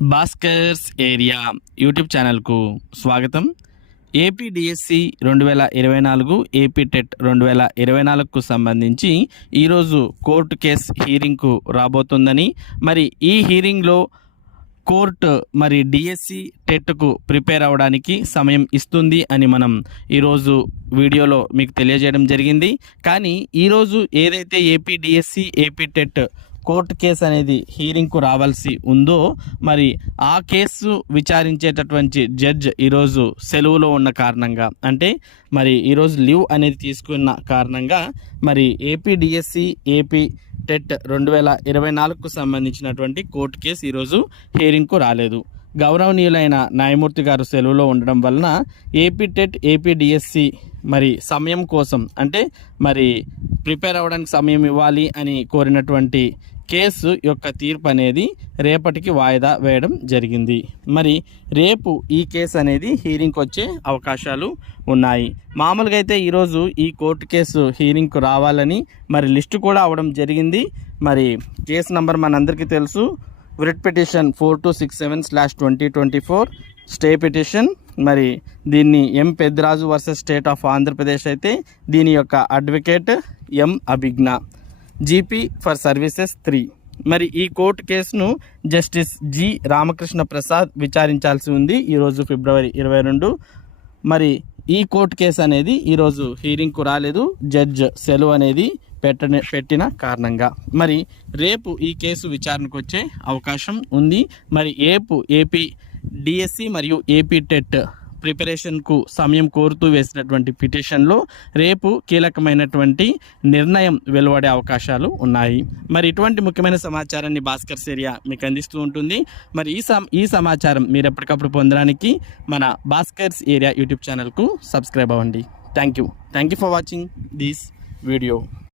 Bhaskar's area YouTube ఛానల్కు స్వాగతం. AP DSC రెండు వేల ఇరవై నాలుగు ఏపీ టెట్ రెండు వేల ఇరవై నాలుగుకు సంబంధించి ఈరోజు కోర్టు కేస్ హీరింగ్కు రాబోతుందని మరి ఈ హీరింగ్లో కోర్టు మరి డిఎస్సి టెట్కు ప్రిపేర్ అవ్వడానికి సమయం ఇస్తుంది అని మనం ఈరోజు వీడియోలో మీకు తెలియజేయడం జరిగింది. కానీ ఈరోజు ఏదైతే AP DSC AP TET court case అనేది హీరింగ్కు రావాల్సి ఉందో మరి ఆ కేసు విచారించేటటువంటి జడ్జ్ ఈరోజు సెలవులో ఉన్న కారణంగా అంటే మరి ఈరోజు లీవ్ అనేది తీసుకున్న కారణంగా మరి ఏపీ డిఎస్సి ఏపీ టెట్ రెండు వేల ఇరవై నాలుగుకు సంబంధించినటువంటి కోర్టు కేసు ఈరోజు హీరింగ్కు రాలేదు. గౌరవనీయులైన న్యాయమూర్తి గారు సెలవులో ఉండడం వలన ఏపీ టెట్ ఏపీ డిఎస్సి మరి సమయం కోసం అంటే మరి ప్రిపేర్ అవ్వడానికి సమయం ఇవ్వాలి అని కోరినటువంటి కేసు యొక్క తీర్పు అనేది రేపటికి వాయిదా వేయడం జరిగింది. మరి రేపు ఈ కేసు అనేది హీరింగ్కి వచ్చే అవకాశాలు ఉన్నాయి. మామూలుగా అయితే ఈరోజు ఈ కోర్టు కేసు హీరింగ్కు రావాలని మరి లిస్టు కూడా అవడం జరిగింది. మరి కేసు నంబర్ మనందరికీ తెలుసు. Writ petition four two six seven slash twenty twenty four stay petition. మరి దీన్ని M Peddiraju versus state of Andhra Pradesh అయితే దీని యొక్క advocate M Abhijna. GP for services three. మరి ఈ కోర్టు కేసును జస్టిస్ జి రామకృష్ణ ప్రసాద్ విచారించాల్సి ఉంది ఈరోజు ఫిబ్రవరి ఇరవై రెండు. మరి ఈ కోర్టు కేసు అనేది ఈరోజు హీరింగ్కు రాలేదు. జడ్జ్ సెలవు అనేది పెట్ట పెట్టిన కారణంగా. మరి రేపు ఈ కేసు విచారణకు వచ్చే అవకాశం ఉంది. మరి ఏపు ఏపీ డిఎస్సి మరియు ఏపీ టెట్ ప్రిపరేషన్కు సమయం కోరుతూ వేసినటువంటి పిటిషన్లో రేపు కీలకమైనటువంటి నిర్ణయం వెలువడే అవకాశాలు ఉన్నాయి. మరి ఇటువంటి ముఖ్యమైన సమాచారాన్ని భాస్కర్ ఏరియా మీకు అందిస్తూ ఉంటుంది. మరి ఈ సమ ఈ సమాచారం మీరు ఎప్పటికప్పుడు పొందడానికి మన భాస్కర్స్ ఏరియా యూట్యూబ్ ఛానల్కు సబ్స్క్రైబ్ అవ్వండి. Thank you thank you for watching this video.